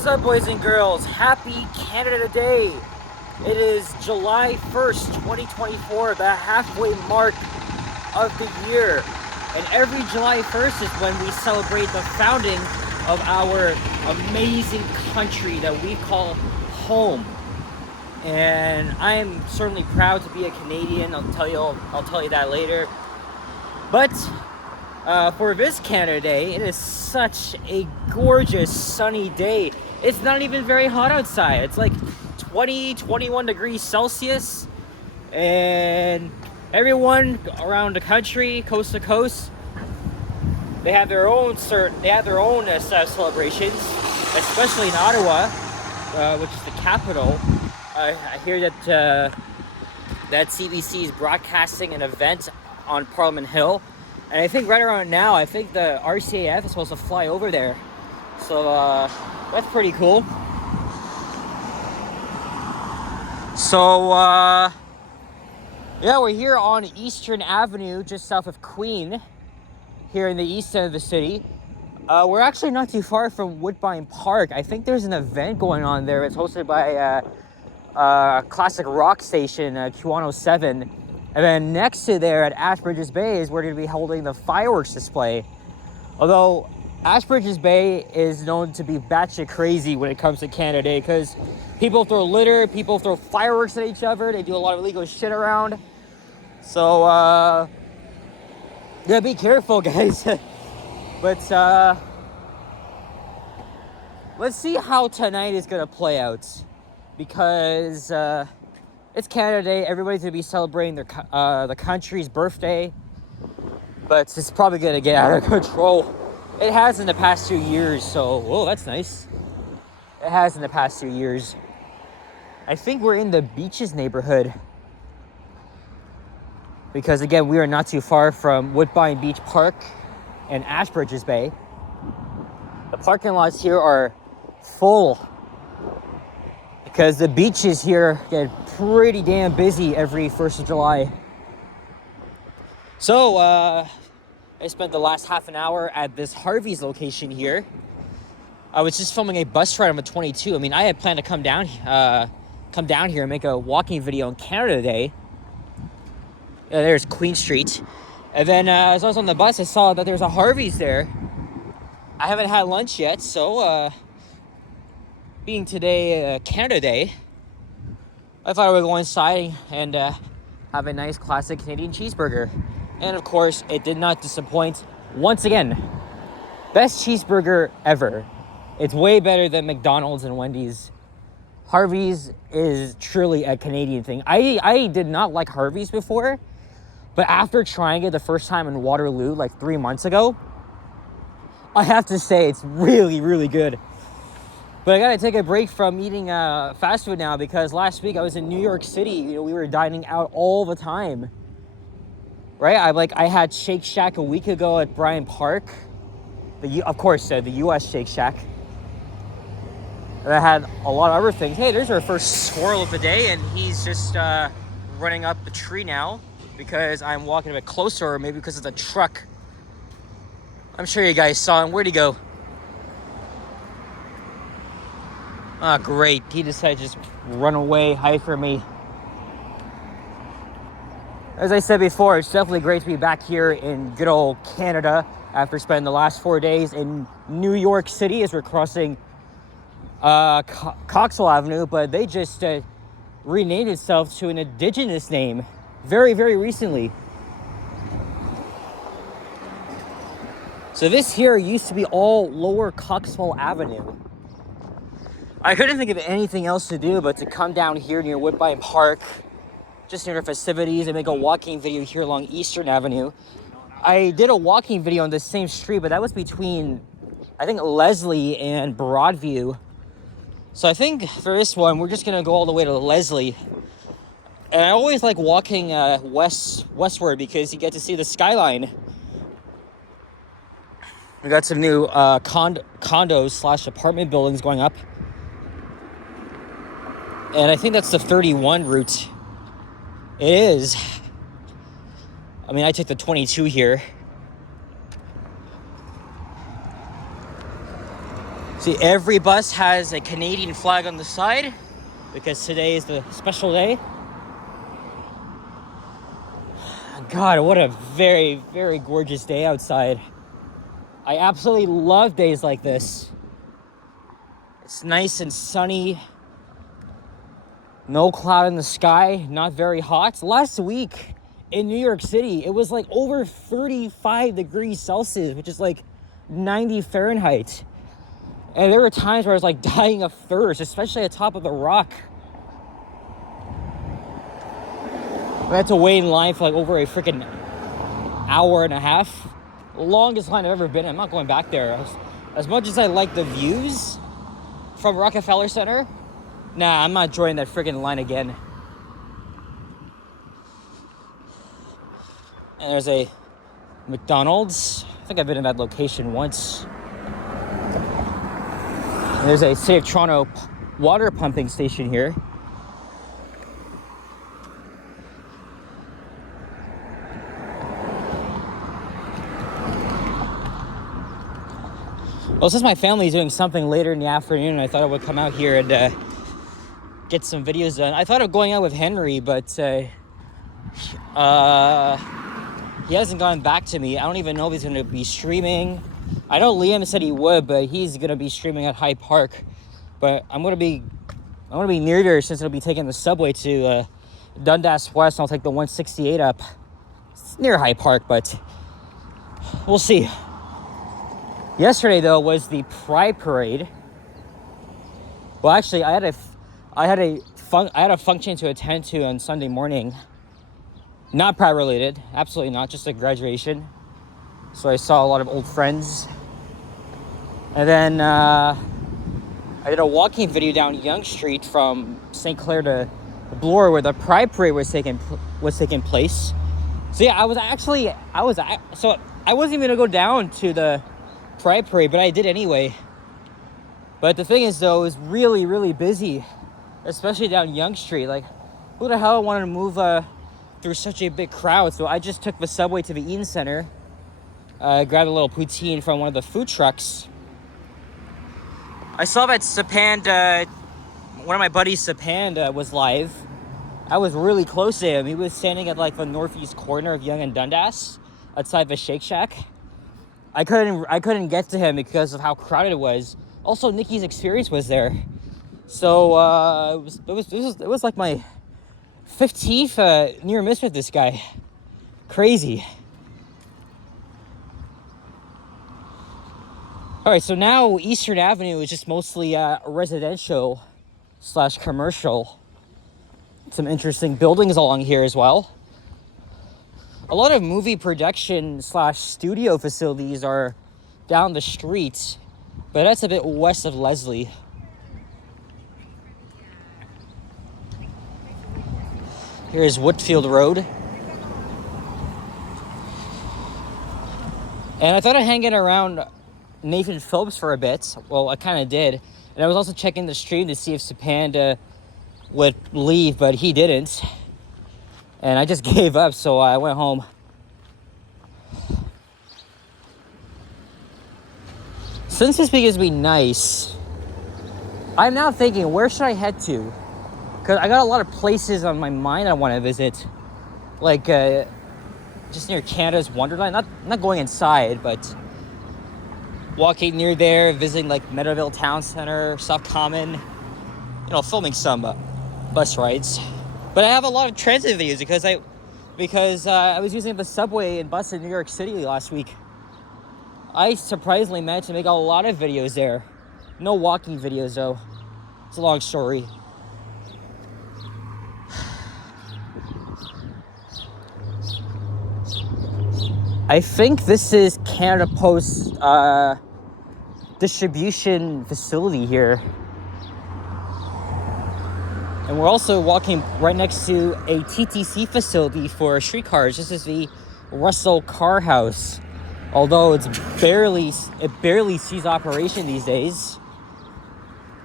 What's up, boys and girls? Happy Canada Day! It is July 1st, 2024, the halfway mark of the year. And every July 1st is when we celebrate the founding of our amazing country that we call home. And I am certainly proud to be a Canadian. I'll tell you that later. But for this Canada Day, it is such a gorgeous sunny day. It's not even very hot outside. It's like 21 degrees Celsius, and everyone around the country, coast to coast, they have their own celebrations, especially in Ottawa, which is the capital. I hear that CBC is broadcasting an event on Parliament Hill. And I think right around now, I think the RCAF is supposed to fly over there. So that's pretty cool. So yeah, we're here on Eastern Avenue, just south of Queen, here in the east end of the city. We're actually not too far from Woodbine Park. I think there's an event going on there. It's hosted by classic rock station, Q107. And then next to there at Ashbridges Bay is where we're going to be holding the fireworks display. Although Ashbridges Bay is known to be batshit crazy when it comes to Canada Day, because people throw litter, people throw fireworks at each other, they do a lot of illegal shit around. So, yeah, be careful, guys. But, let's see how tonight is going to play out. Because, it's Canada Day. Everybody's going to be celebrating the country's birthday. But it's probably going to get out of control. It has in the past 2 years, so... Whoa, that's nice. It has in the past 2 years. I think we're in the Beaches neighborhood. Because, again, we are not too far from Woodbine Beach Park and Ashbridges Bay. The parking lots here are full. Because the beaches here get pretty damn busy every 1st of July. So, I spent the last half an hour at this Harvey's location here. I was just filming a bus ride on the 22. I mean, I had planned to come down here and make a walking video on Canada Day. There's Queen Street. And then as I was on the bus, I saw that there's a Harvey's there. I haven't had lunch yet, so... being today Canada Day, I thought I would go inside and have a nice classic Canadian cheeseburger. And of course, it did not disappoint. Once again, best cheeseburger ever. It's way better than McDonald's and Wendy's. Harvey's is truly a Canadian thing. I did not like Harvey's before, but after trying it the first time in Waterloo like 3 months ago, I have to say it's really, really good. But I gotta take a break from eating fast food now, because last week I was in New York City. You know, we were dining out all the time, right? I had Shake Shack a week ago at Bryant Park. The U.S. Shake Shack. And I had a lot of other things. Hey, there's our first squirrel of the day, and he's just running up the tree now because I'm walking a bit closer, or maybe because of the truck. I'm sure you guys saw him. Where'd he go? Ah, great. He decided to just run away, hide from me. As I said before, it's definitely great to be back here in good old Canada after spending the last 4 days in New York City as we're crossing Coxwell Avenue, but they just renamed itself to an indigenous name very, very recently. So this here used to be all Lower Coxwell Avenue. I couldn't think of anything else to do but to come down here near Woodbine Park, just near the festivities, and make a walking video here along Eastern Avenue. I did a walking video on the same street, but that was between, I think, Lesliville and Broadview. So I think for this one, we're just gonna go all the way to Lesliville. And I always like walking westward because you get to see the skyline. We got some new condos / apartment buildings going up. And I think that's the 31 route. It is. I mean, I took the 22 here. See, every bus has a Canadian flag on the side because today is the special day. God, what a very, very gorgeous day outside. I absolutely love days like this. It's nice and sunny. No cloud in the sky, not very hot. Last week in New York City, it was like over 35 degrees Celsius, which is like 90 Fahrenheit. And there were times where I was like dying of thirst, especially at the top of the rock. I had to wait in line for like over a freaking hour and a half. Longest line I've ever been in. I'm not going back there. As much as I like the views from Rockefeller Center, nah, I'm not joining that freaking line again. And there's a McDonald's. I think I've been in that location once. And there's a City of Toronto water pumping station here. Well, since my family's doing something later in the afternoon, I thought I would come out here and get some videos done. I thought of going out with Henry, but he hasn't gotten back to me. I don't even know if he's going to be streaming. I know Liam said he would, but he's going to be streaming at Hyde Park. But I'm going to be near there since it'll be taking the subway to Dundas West, and I'll take the 168 up. It's near Hyde Park, but we'll see. Yesterday, though, was the Pride Parade. Well, actually, I had a function to attend to on Sunday morning. Not Pride related, absolutely not, just a graduation. So I saw a lot of old friends. And then I did a walking video down Yonge Street from St. Clair to Bloor, where the Pride Parade was taking place. So yeah, I wasn't even gonna go down to the Pride Parade, but I did anyway. But the thing is, though, it was really, really busy, especially down Yonge Street. Like, who the hell wanted to move through such a big crowd? So I just took the subway to the Eaton Center, grabbed a little poutine from one of the food trucks. I saw that Sapand, one of my buddies, Sapand, was live. I was really close to him. He was standing at like the northeast corner of Yonge and Dundas, outside the Shake Shack. I couldn't get to him because of how crowded it was. Also, Nikki's Experience was there, so it was like my 15th near miss with this guy. Crazy. All right, so now Eastern Avenue is just mostly residential / commercial. Some interesting buildings along here as well. A lot of movie production / studio facilities are down the street, but that's a bit west of Leslie. Here's Whitfield Road. And I thought of hanging around Nathan Phillips for a bit. Well, I kind of did. And I was also checking the stream to see if Sapanda would leave, but he didn't. And I just gave up, so I went home. Since this week is be nice, I'm now thinking, where should I head to? Because I got a lot of places on my mind I want to visit. Like, just near Canada's Wonderland. Not going inside, but walking near there, visiting like Meadowville Town Center, South Common. You know, filming some bus rides. But I have a lot of transit videos because I was using the subway and bus in New York City last week. I surprisingly managed to make a lot of videos there. No walking videos, though. It's a long story. I think this is Canada Post's distribution facility here. And we're also walking right next to a TTC facility for streetcars. This is the Russell Car House. Although it barely sees operation these days,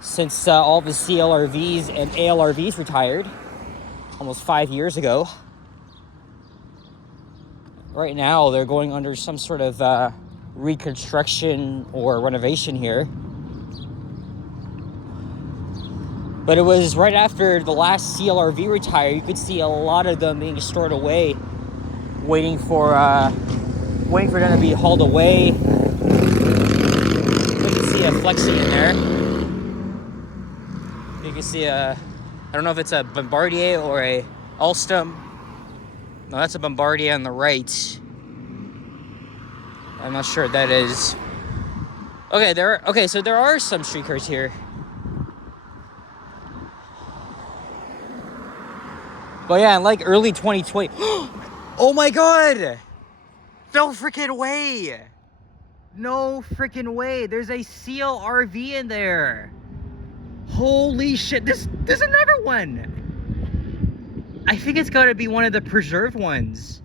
since all the CLRVs and ALRVs retired almost 5 years ago. Right now, they're going under some sort of reconstruction or renovation here. But it was right after the last CLRV retired. You could see a lot of them being stored away, waiting for them to be hauled away. You can see a flexing in there. You can see I don't know if it's a Bombardier or a Alstom. No, that's a Bombardier on the right. I'm not sure what that is. Okay, so there are some streetcars here. But yeah, in like early 2020. Oh my god! No freaking way! No freaking way! There's a CLRV in there. Holy shit! There's another one. I think it's gotta be one of the preserved ones.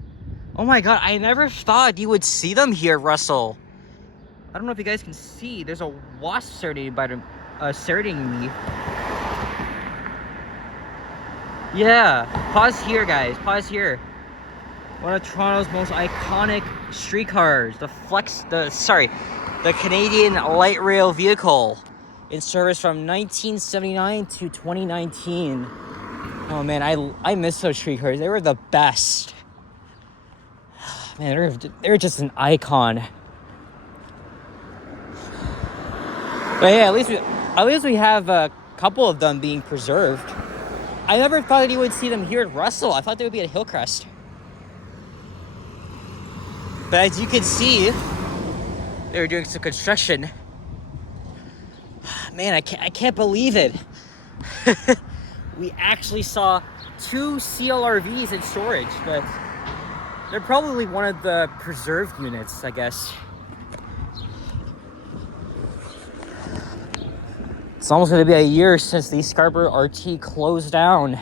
Oh my god! I never thought you would see them here, Russell. I don't know if you guys can see. There's a wasp serenading me. Yeah, pause here, guys. Pause here. One of Toronto's most iconic streetcars, the Canadian light rail vehicle, in service from 1979 to 2019. Oh man, I miss those streetcars. They were the best. Man, they're just an icon. But yeah, at least we have a couple of them being preserved. I never thought that you would see them here at Russell. I thought they would be at Hillcrest. But as you can see, they were doing some construction. Man, I can't believe it. We actually saw 2 CLRVs in storage, but they're probably one of the preserved units, I guess. It's almost going to be a year since the Scarborough RT closed down.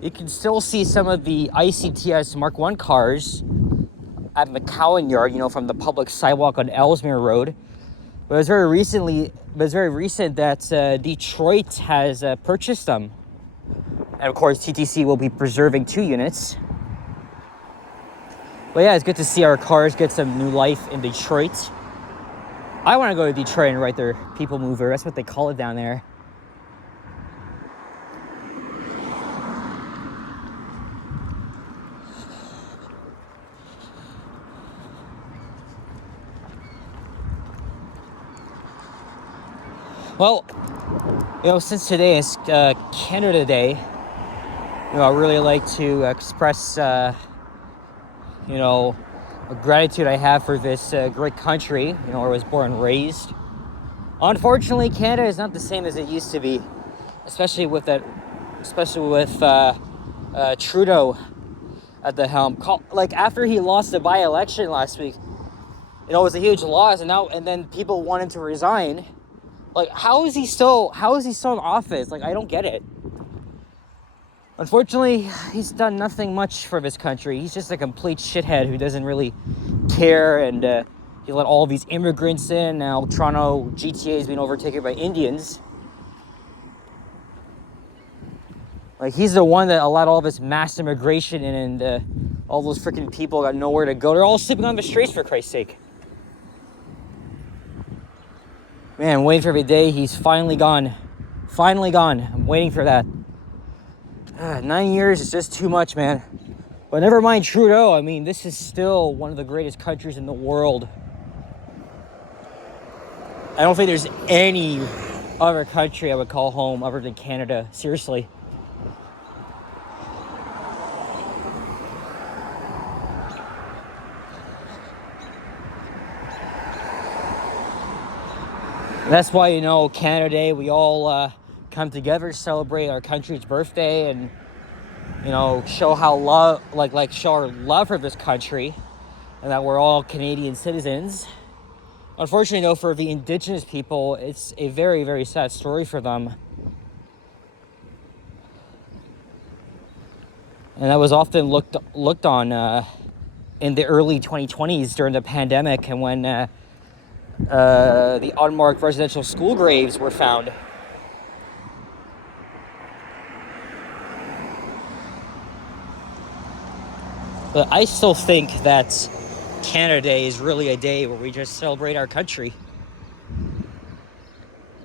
You can still see some of the ICTS Mark I cars at McCowan Yard, from the public sidewalk on Ellesmere Road. But it was very recent that Detroit has purchased them. And of course, TTC will be preserving 2 units. But yeah, it's good to see our cars get some new life in Detroit. I want to go to Detroit and ride their people mover. That's what they call it down there. Well, since today is Canada Day, I really like to express, a gratitude I have for this great country, where I was born and raised. Unfortunately, Canada is not the same as it used to be, especially with Trudeau at the helm. Like after he lost the by-election last week, it was a huge loss, and then people wanted to resign. Like, how is he still in office? Like, I don't get it. Unfortunately, he's done nothing much for this country. He's just a complete shithead who doesn't really care, and he let all these immigrants in. Now Toronto GTA is being overtaken by Indians. Like, he's the one that allowed all this mass immigration in, and all those freaking people got nowhere to go. They're all sleeping on the streets, for Christ's sake. Man, I'm waiting for every day. He's finally gone. Finally gone. I'm waiting for that. 9 years is just too much, man. But never mind Trudeau. I mean, this is still one of the greatest countries in the world. I don't think there's any other country I would call home other than Canada. Seriously. That's why, Canada Day, we all come together, celebrate our country's birthday, and, show show our love for this country, and that we're all Canadian citizens. Unfortunately, though, for the Indigenous people, it's a very, very sad story for them. And that was often looked on in the early 2020s during the pandemic, and when the unmarked residential school graves were found. But I still think that Canada Day is really a day where we just celebrate our country.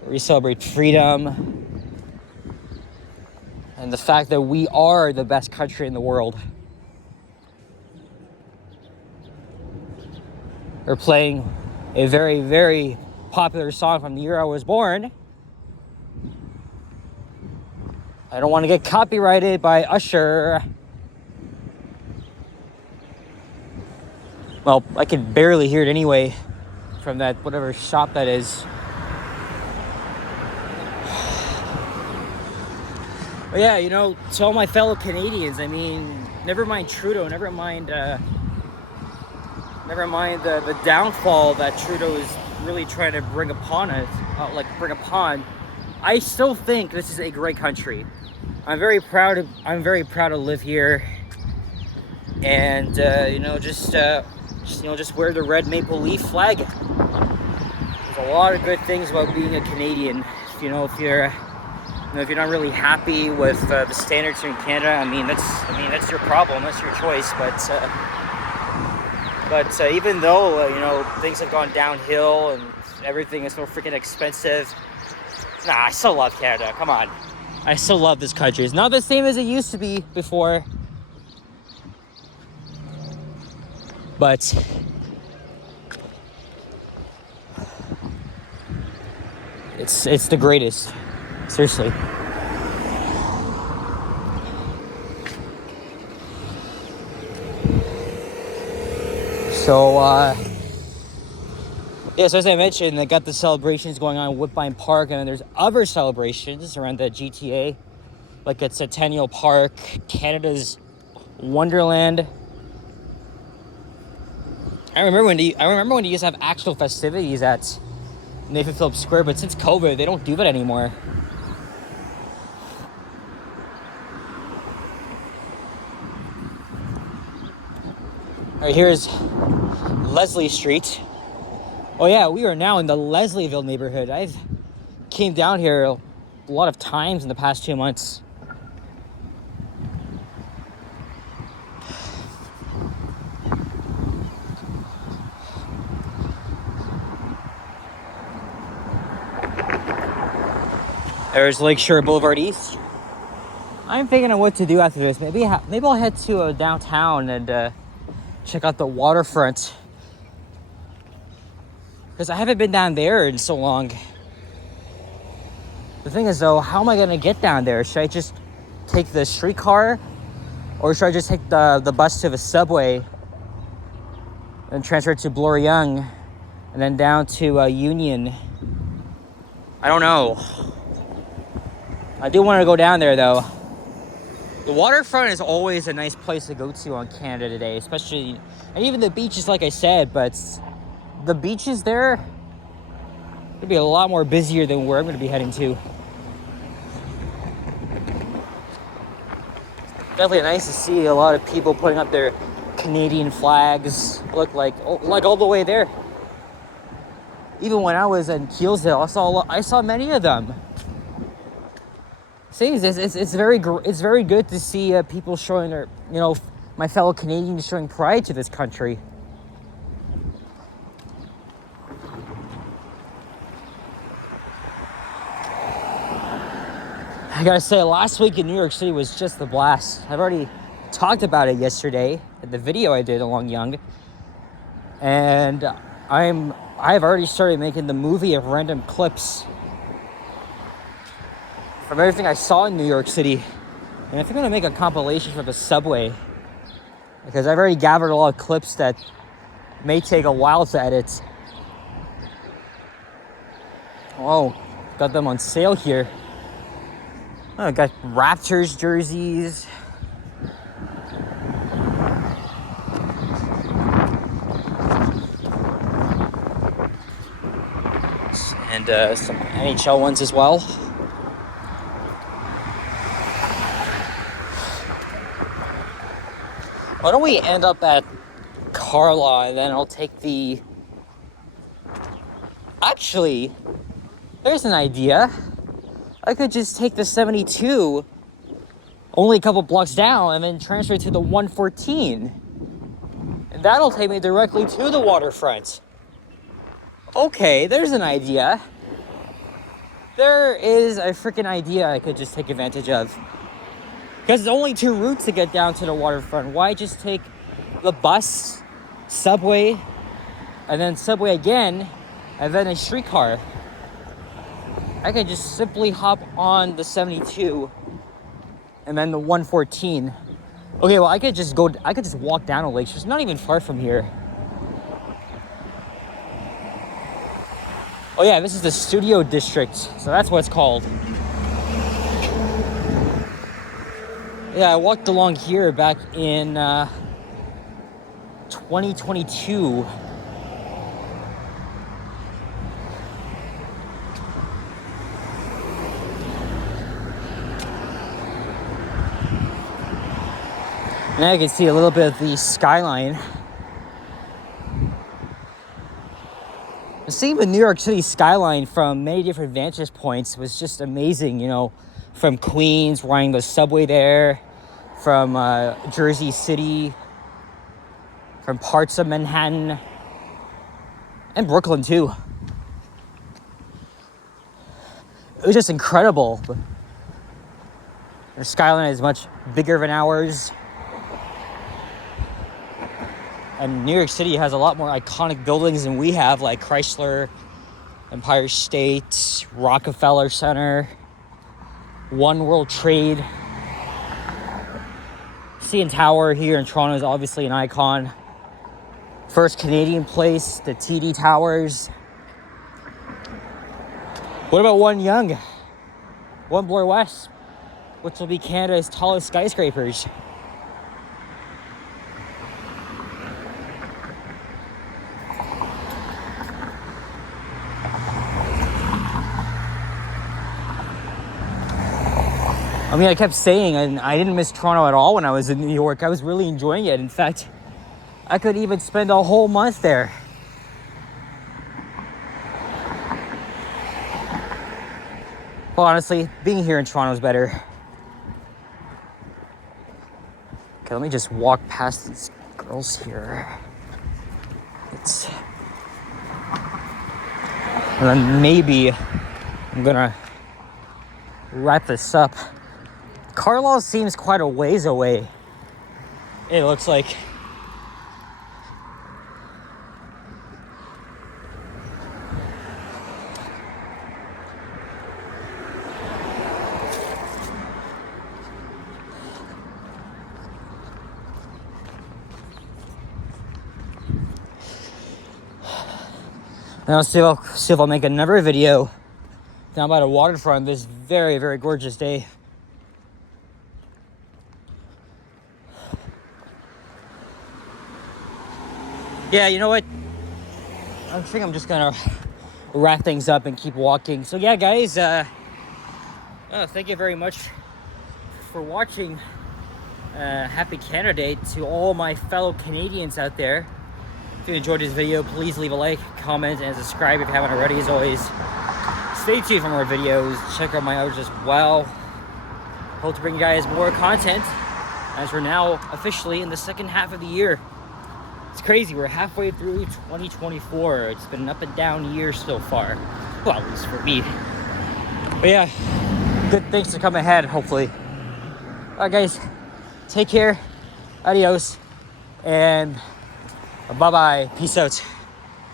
Where we celebrate freedom, the fact that we are the best country in the world. We're playing a very, very popular song from the year I was born. I don't want to get copyrighted by Usher. Well, I can barely hear it anyway from that whatever shop that is. But yeah, you know, to all my fellow Canadians, I mean, never mind Trudeau, never mind the downfall that Trudeau is really trying to bring upon us, I still think this is a great country. I'm very proud to live here, and just wear the red maple leaf flag. There's a lot of good things about being a Canadian. If you're not really happy with the standards here in Canada, I mean that's your problem, that's your choice. But even though things have gone downhill and everything is so freaking expensive, I still love Canada. Come on. I still love this country. It's not the same as it used to be before. But it's the greatest. Seriously. So so as I mentioned, they got the celebrations going on at Woodbine Park, and then there's other celebrations around the GTA, like at Centennial Park, Canada's Wonderland. I remember when they used to have actual festivities at Nathan Phillips Square, but since COVID, they don't do that anymore. All right, here's Leslie Street. Oh yeah, we are now in the Lesliville neighborhood. I've came down here a lot of times in the past 2 months. There's Lakeshore Boulevard East. I'm thinking of what to do after this. Maybe I'll head to downtown and check out the waterfront. Because I haven't been down there in so long. The thing is, though, how am I going to get down there? Should I just take the streetcar? Or should I just take the bus to the subway and transfer to Bloor Young and then down to Union? I don't know. I do want to go down there, though. The waterfront is always a nice place to go to on Canada Day, especially, and even the beaches, like I said, but the beaches there could be a lot more busier than where I'm going to be heading to. Definitely nice to see a lot of people putting up their Canadian flags. Look like all the way there. Even when I was in Keelsdale, I saw many of them. See, it's very good to see people showing their, my fellow Canadians showing pride to this country. I gotta say, last week in New York City was just a blast. I've already talked about it yesterday in the video I did along Yonge, and I've already started making the movie of random clips from everything I saw in New York City, and I think I'm gonna make a compilation for the subway because I've already gathered a lot of clips that may take a while to edit. Oh, got them on sale here. Oh, I got Raptors jerseys. And some NHL ones as well. Why don't we end up at Carlaw and then I'll take the... Actually, there's an idea. I could just take the 72, only a couple blocks down, and then transfer to the 114. And that'll take me directly to the waterfront. Okay, there's an idea. There is a freaking idea I could just take advantage of. Because there's only 2 routes to get down to the waterfront. Why just take the bus, subway, and then subway again, and then a streetcar? I could just simply hop on the 72 and then the 114. Okay, well, I could just walk down a lake. It's not even far from here. Oh yeah, this is the Studio District, so that's what it's called. Yeah, I walked along here back in 2022. Now you can see a little bit of the skyline. Seeing the New York City skyline from many different vantage points was just amazing, you know, from Queens, riding the subway there, from Jersey City, from parts of Manhattan, and Brooklyn too. It was just incredible. The skyline is much bigger than ours. And New York City has a lot more iconic buildings than we have, like Chrysler, Empire State, Rockefeller Center, One World Trade. CN Tower here in Toronto is obviously an icon. First Canadian Place, the TD Towers. What about One Yonge, One Bloor West, which will be Canada's tallest skyscrapers? I mean, I kept saying, and I didn't miss Toronto at all when I was in New York. I was really enjoying it. In fact, I could even spend a whole month there. Well, honestly, being here in Toronto is better. Okay, let me just walk past these girls here. And then maybe I'm gonna wrap this up. Carlisle seems quite a ways away, it looks like. Now see if I'll make another video down by the waterfront this very, very gorgeous day. Yeah, you know what? I think I'm just gonna wrap things up and keep walking. So yeah, guys, thank you very much for watching. Happy Canada Day to all my fellow Canadians out there. If you enjoyed this video, please leave a like, comment, and subscribe if you haven't already. As always, stay tuned for more videos. Check out my others as well. Hope to bring you guys more content as we're now officially in the second half of the year. It's crazy, we're halfway through 2024. It's been an up and down year so far. Well, at least for me. But yeah, good things to come ahead, hopefully. Alright guys, take care, adios, and bye-bye, peace out.